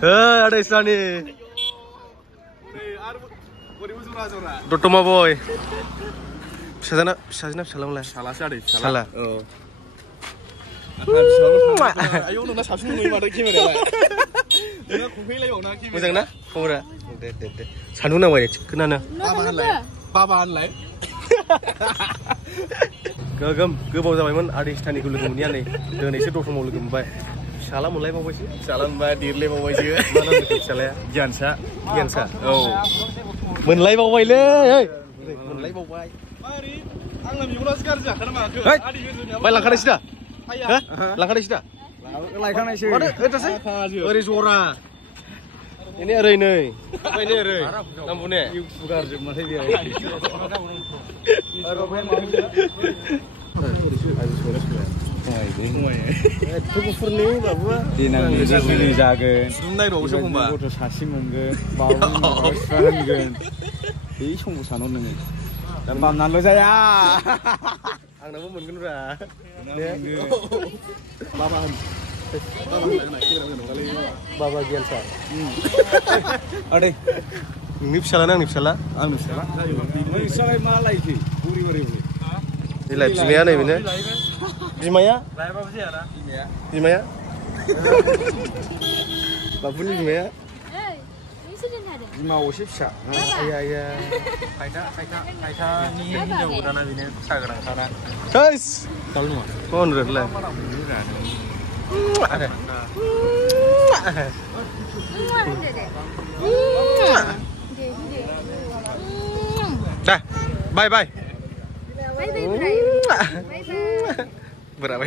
Ada Islani. Dotoma boy. Sajana salam lah. Salah sih ada. Salah. Ayo nona sabun nunggu mana kamera lah. Nona kumpul lagi orang kamera. Macam na? Kamera. Deh. Sanu na boy. Kenana? Babaan lah. Gagam, gobaw जाबायमोन आदै स्थानिखौ लोगो मोनिया नै दिनैसो दतमायाव लोगो मोनबाय फिसाला मोनलायबावबायसो फिसाला मोनबाय देरलायबावबायसो मा नाम होखो फिसालाया गियानसा औ मोनलायबावबायलै मोनलायबावबाय आंना मेगनासो गाज्रि जाखाना माखो बाय लांखानायसो दा हो लांखानायसो दा लायखानायसो माथो ओरैसो ओरै जरा ini oरै नै ओमफ्राय नै ओरै नामबुने गारजोबमाथाय बेयाव गुफुरनि बाबुआ देनां जुलि जागोन नायबावोसो एखमबा गथ' सासे मोनगोन बावुरा होनगोन बे समखौ सानहर नोङो दा बामनानैल' जाया आंनाबो मोनगोनब्रा बाबा होन बाबा गियानसा आदै नोंनि फिसालाना आंनि फिसाला आंनि फिसाला नोंस्रालाय मा लायखो बुरि बोरै देलाय बिमाया नै बेनो बिमाया लायबाबो जायाना बिमाया बाबुनि बिमाया बिमा असे फिसा आया खायथानि हिनजाव गोदाना बेनो फिसा गोनांखाना थैस दाल नङा मा होनोलाय Bye bye. Berapa?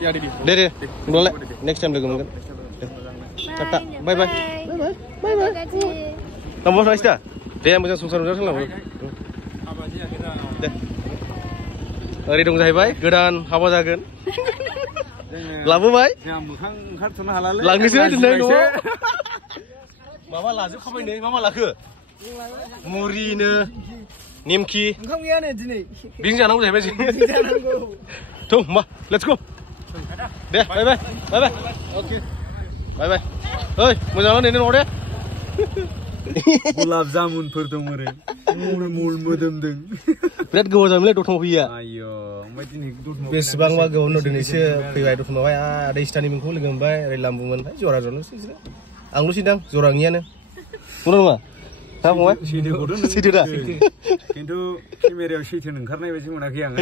Ya di. Deh. Boleh. Next time lagi mungkin. Kata bye bye. Kamu harus dah. Dia macam sungsar-sungsar lah. Deh. Hari dong जाहैबाय गोदान हाबा जागोन लाबोबाय लांनोसै दिनै न'आव माबा लाजोबखाबाय नै मा लाखो मुरिनो नेमखि ओंखाम गैया नै दिनै बिजों जानांगौ जाहैबाय थ' होमबा लेट्स गो दे बाय अके बाय ओइ मोजाङानो नेनो न'आव दे गुलाब जामुनफोर दं ओरै मुल मोदोमदों बिराद गोबाव जाबायलै दतमायाव फैया आयो ओमफ्राय दिनै दतमायाव बेसेबांबा गोबाव उनाव दिनैसो फैबाय दतमायावहाय आदै स्थानि मोनखौ लोगो मोनबाय ओरै लाम्बुमोन जरा जराल'सै आंल'सै दां जरा नङियानो नंगौ नङा दा फंबाय सैथो दा खिन्थु केमेरायाव सैथो ओंखारनाय बायदि मोनाखै आङो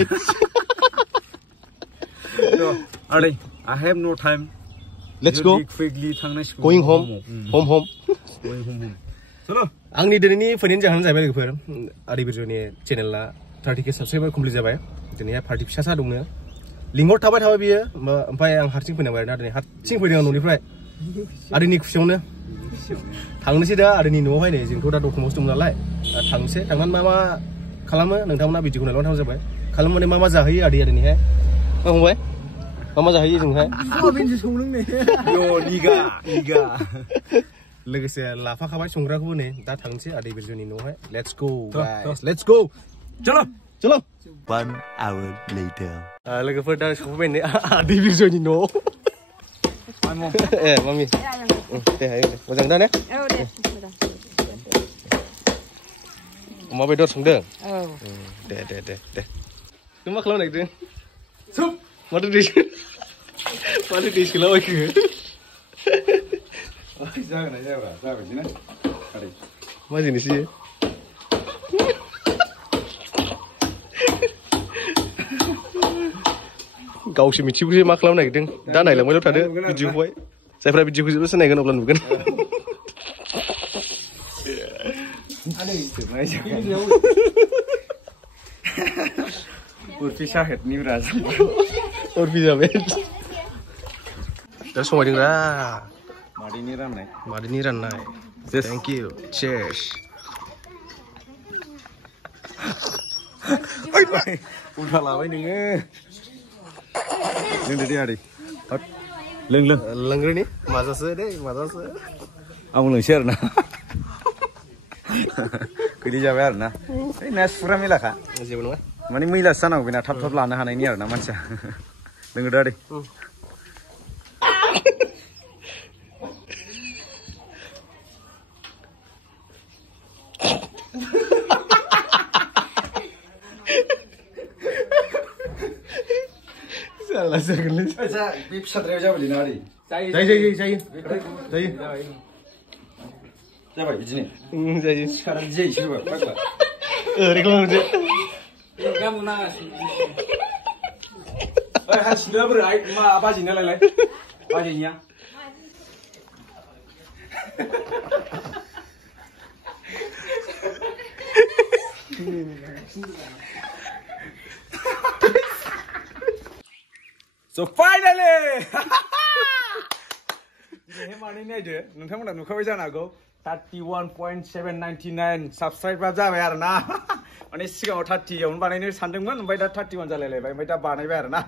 आदै I have no time let's go quickly थांनांसिगौ going home चलो आंनि दिनैनि फैनायनि जाहोना जाहैबाय लोगोफोर आदै बिरजयनि चेनेला 30K साबस्क्राइबार कमप्लिट जाबाय दिनैहाय पार्टि फिसा दंनो लिंहर थाबाय बियो ओमफ्राय आं हारसिं फैनांबाय आरोना दिनै हारसिं फैदों आं न'निफ्राय आदैनि खुसियावनो थांनोसै दा आदैनि न'आवहाय नै जोंथ' दा दतमायावसो दं नालाय थांनोसै थांनानै मा खालामो नोंथांमोना भिडिअखौ नायलांबाय थाबानो जाबाय खालामनानै मा जाहोयो आदैया दिनैहाय फंबाय मा जाहोयो जोंहाय सयाबिनसो संदों नै निगा लोगोसे लाफाखाबाय संग्राखौबो नै दा थांनोसै आदै बिरजयनि न'आवहाय let's go guys let's go चलो 1 hour later लोगोफोर दा सफैबाय नै आदै बिरजयनि न'आव ए मामि दे मोजां दा ने औ दे मोजां अमा बेदर संदों औ दे नों मा खालामनो नागिरदों सुप माथो दै सोलाबायखो जाबायसै ना मा जिनिस इयो गावसो मिथिगौसो मा खालामनो नागिरदों दा नायलांबायल' थादो भिडिअखौहाय जायफ्रा भिडिअखौ जोबजासे नायगोन अब्ला नुगोन उर्फि साहेबनि ब्राज उर्फि जाबाय दा समायदोंरा मादैनि राननाय थेंक इउ चेस उल्था लाबाय नोङो लोंदो दे आदै लोंग्रोनि माजासो आंबो लोंसै आरो ना गोदै जाबाय आरो ना ना सुरा मेलाखा जेबो नङा माने मैलासो जानांगौ बेना थाब लानो हानायनि आरो ना मानसिया लोंदो आदै आलासि जागोनलै जा बे फिसाद्राय जाबायलै ना आदै जायो जाबाय बिदिनो जायो सारा जायो सोरबा फाग्ला ओरै खालामदो गाबोन नाङासिनो ओइ हासिना बोरै मा बाजिना लायलाय बाजिनिया So finally! दिनैहाय मानै नायदो नोंथांमोना नुखाबाय जानो हागौ 31.799 साबस्क्राइबार जाबाय आरो ना माने सिगाङाव 30 आवनो बानायनो सानदोंमोन ओमफ्राय दा 31 जालायलायबाय ओमफ्राय दा बानायबाय आरो ना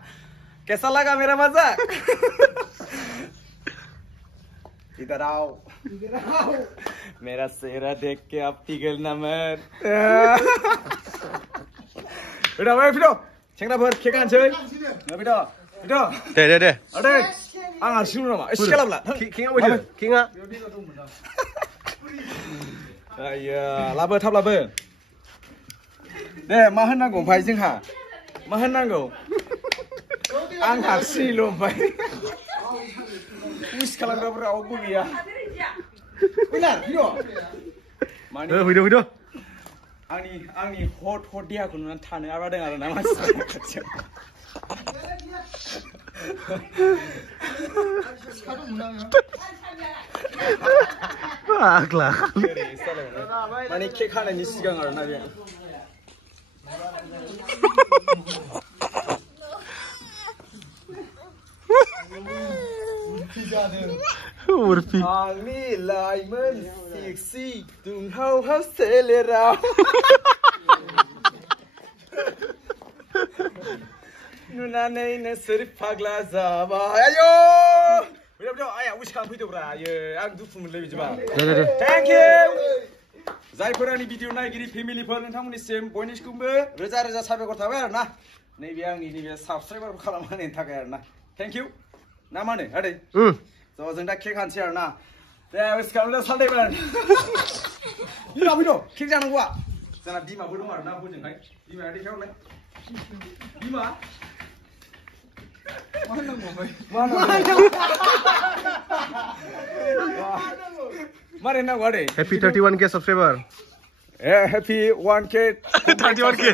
कैसा लगा मेरा मजाक इधर आओ मेरा चेहरा देख के आप पिघल ना मत बेटा भाई फिरो सेंग्राफोर केक हानसै बेटा दे अरे आं हारसिंल' नामा एसे खालामला किंआ बयदो किंआ आया लाबो थाब लाबो दे मा होननांगौ ओमफ्राय जोंहा मा होननांगौ आं हारसिंल' ओमफ्राय उइस खालामग्राफोर रावबो गैया फैना फैदो आंनि हट देहाखौ नुनानै थानो आबादों आरो ना मानसिफोरा खाथियाव फाग्ला माने केक हानायनि सिगां आरो ना बे उर्फि आंनि लाइमोन सेक्सि दुंहावहाव सोलेराव नुनानैनो सोर फाग्ला जाबाय आयो बेयाव आया उइस खालामफैदोब्रा आयो आं दुखु मोनलै बिदिबा थेंक इउ जायफोर आंनि भिडिअ नायगिरि फेमिलिफोर नोंथांमोननिसिम बयनिसिमबो रोजा रोजा साबायखर थाबाय आरो ना नैबे आंनि नैबे साबस्क्राइबारखौ खालामनायनि थाखाय आरो ना थेंक इउ ना मा होनो आदै जों दा केक हानसै आरो ना दे उइस खालामदो सालदैमोन फैद' केक जानांगौआ जोंना बिमाबो दं आरो ना हजोंहाय बिमाया देखायहरलाय बिमा मारै नांगौ आदै happy 31k subscriber happy 1k 31k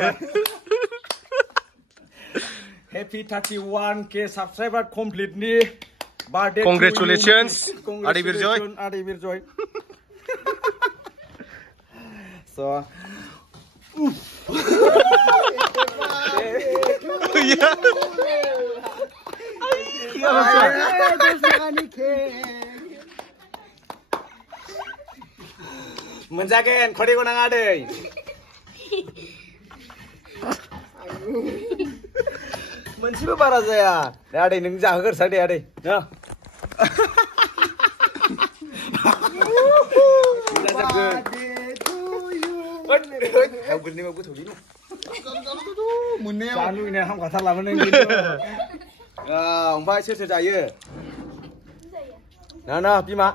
happy 31k subscriber कमप्लीटनि बर्थडे Congratulations आदै बिरजय so मोनजागोन खदैखौ नाङा दै मोनसेबो बारा जाया दे आदै नों जाहोगोरसा दे आदै ना हावगोरनि मा गोथौलै मोननायाव जानो लुगैनाया हामखाथारलामोन नों ओमफ्राय सोर जायो ना बिमा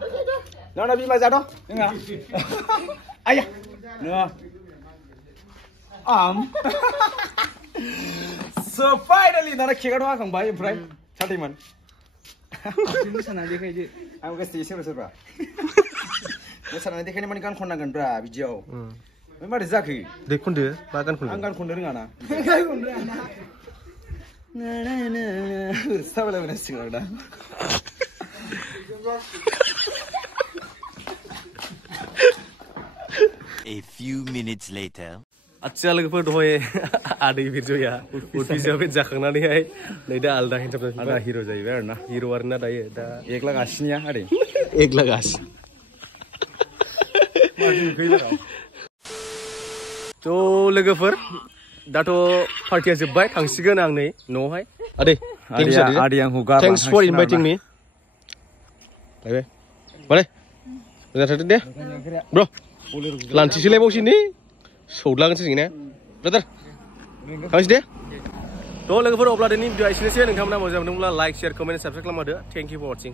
जानो जोंहा आया so finally दाना केकआथ' हाखांबाय ओमफ्राय साथैमोन मोसानानै देखायदो आं गासै सोरबा मोसानानै देखायनो माने गान खननांगोन ब्रा बिदियाव ओमफ्राय मारै जाखो दे खनदो मा गान खननो आं गान खननो रोङा ना थाबायलायबोनांसिगोन आं दा A few minutes later. आच्छा लोगोफोर दहाय आदै बिरजया उर्फिजों जाखांनानैहाय नै दा आलदा हिनजावजों आलदा हिर' जाहैबाय आरो ना हिर' आरोना दायो दा एकलागासिनिया आदै एकलागासि थ' लोगोफोर दाथ' पार्टिया जोब्बाय थांसिगोन आं नै न'आवहाय आदै थेंक्स फर इनभाइटिं मी बाय बाय मोजां थादो दे ब्र लान्थिसोलायबावसै नै सौदलागोनसो जोंना ब्रादार थांसै दे थ' लोगोफोर अब्ला दिनै भिडिअ एसेनोसै नोंथांमोना मोजां मोनदोंब्ला लाइक शेयार कमेन्ट साबस्क्राइब खालामदो थेंक इउ फर वाचिं